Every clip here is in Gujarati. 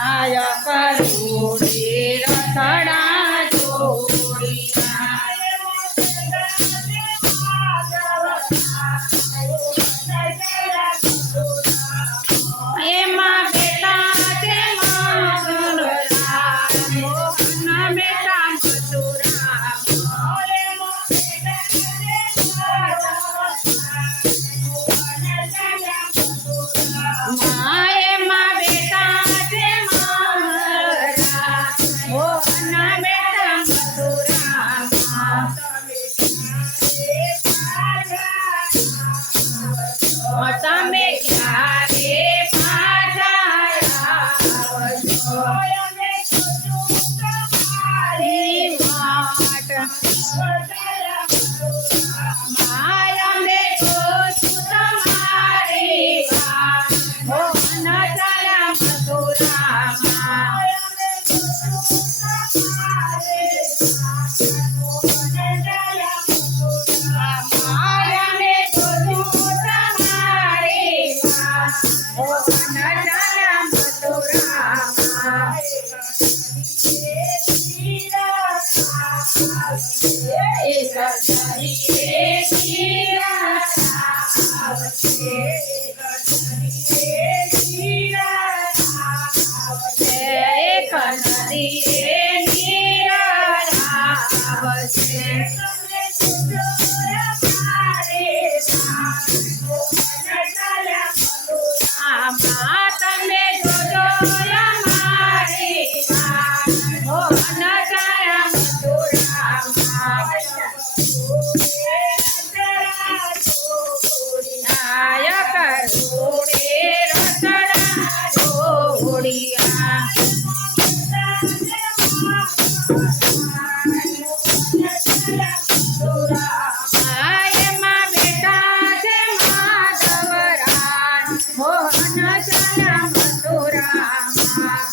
આય કરોડે રસડા જોડિયા એમાં બેટા છે મંગળરામ મોહન બેટા મથુરામ એમાં બેટા છે મંગળરામ મોહન બેટા મથુરામ તમે ક્યારે પાછા આવશો તમારી વાટ માયા મે જોશું તમારી વાટ મોહન ચાલ્યા મથુરામાં માયા મે જોશું તમારી વાટ મોહન ચાલ્યા મથુરામાં એક નદીએ નીરાવશે આમાં તમે જોજો અમારી વાત મોહન ચાલ્યા મથુરામાં આય કરોડે રસડા જોડિયા એમાં બેટા છે માધવરાય મોહન ચાલ્યા મથુરામાં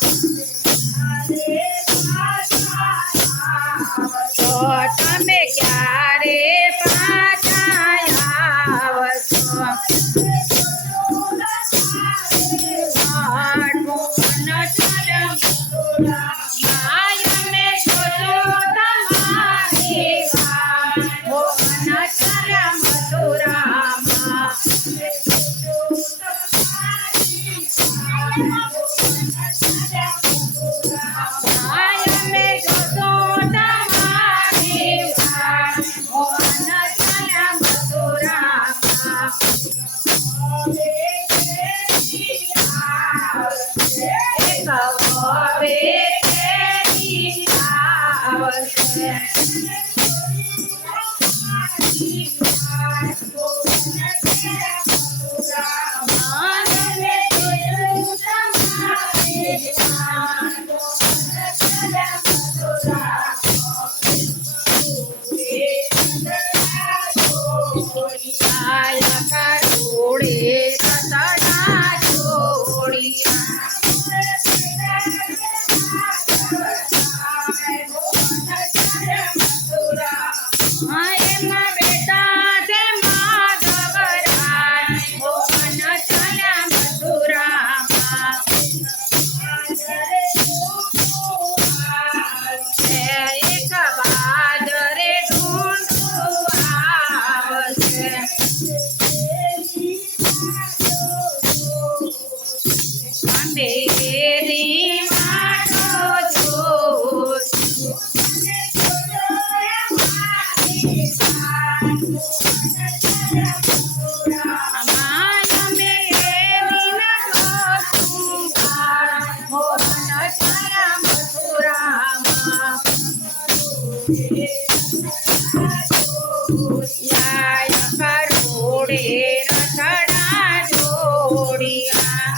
તો તમે ક્યારે પાછા આવશો મોહન ચાલ્યા માયા મે જોજો તમારી વાત મોહન ચાલ્યા મથુરામાં માયા મે જોજો તમારી વાત મોહન ચાલ્યા મથુરામાં એક હવે તેરી આવશે આય કરોડે રસડા જોડિયા એમાં બેટા છે માધવરાય મોહન ચાલ્યા મથુરામાં એક બાદરે ઢૂંઢું આવશે અંધેરી માટો જોશું માયા મે એની જોશું મોહન ચાલ્યા મથુરામાં આય કરોડે રસડા જોડિયા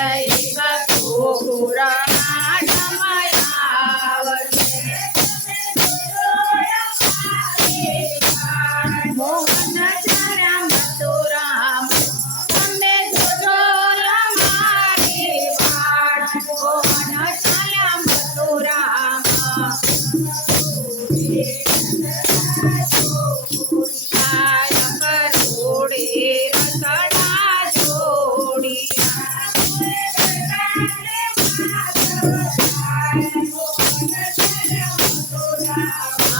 એક ગોકુળના જમાયાવશે. મોહન ચાલ્યા મથુરામાં, તમે જોજો અમારી વાટ. મોહન ચાલ્યા મથુરામાં. આય કરોડે રતડા જોડિયા.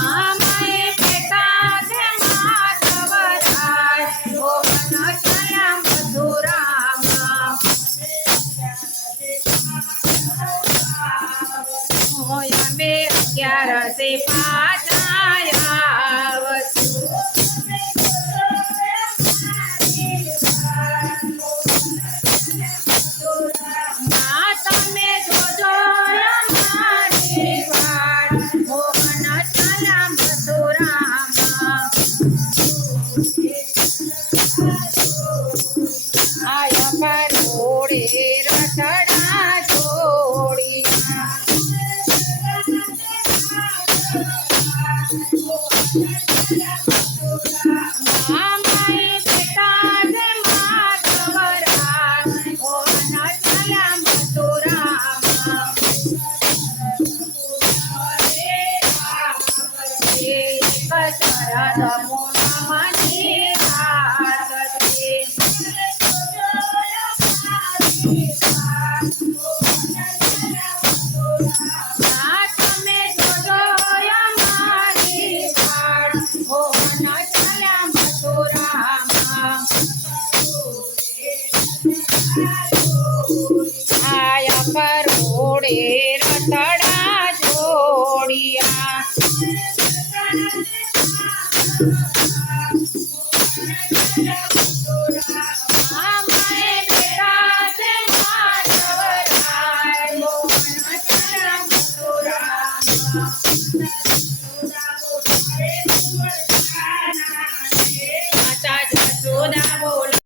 આમાએ બેટા છે માધવરાય. મોહન ચાલ્યા મથુરામાં. અમે 11 પાછા આવશું. માં તમે જોજો અમારી વાટ. મોહન ચાલ્યા મથુરામાં. આય કરોડે રતડા જોડિયા. આમાએ બેટા છે માધવરાય. મોહન ચાલ્યા મથુરામાં. એક શરદ પૂનમની રાત છે. માં તમે જોજો અમારી વાટ. મોહન ચાલ્યા મથુરામાં. આય કરોડે રતડા જોડિયા. આમાએ બેટા છે માધવરાય. મોહન ચાલ્યા મથુરામાં.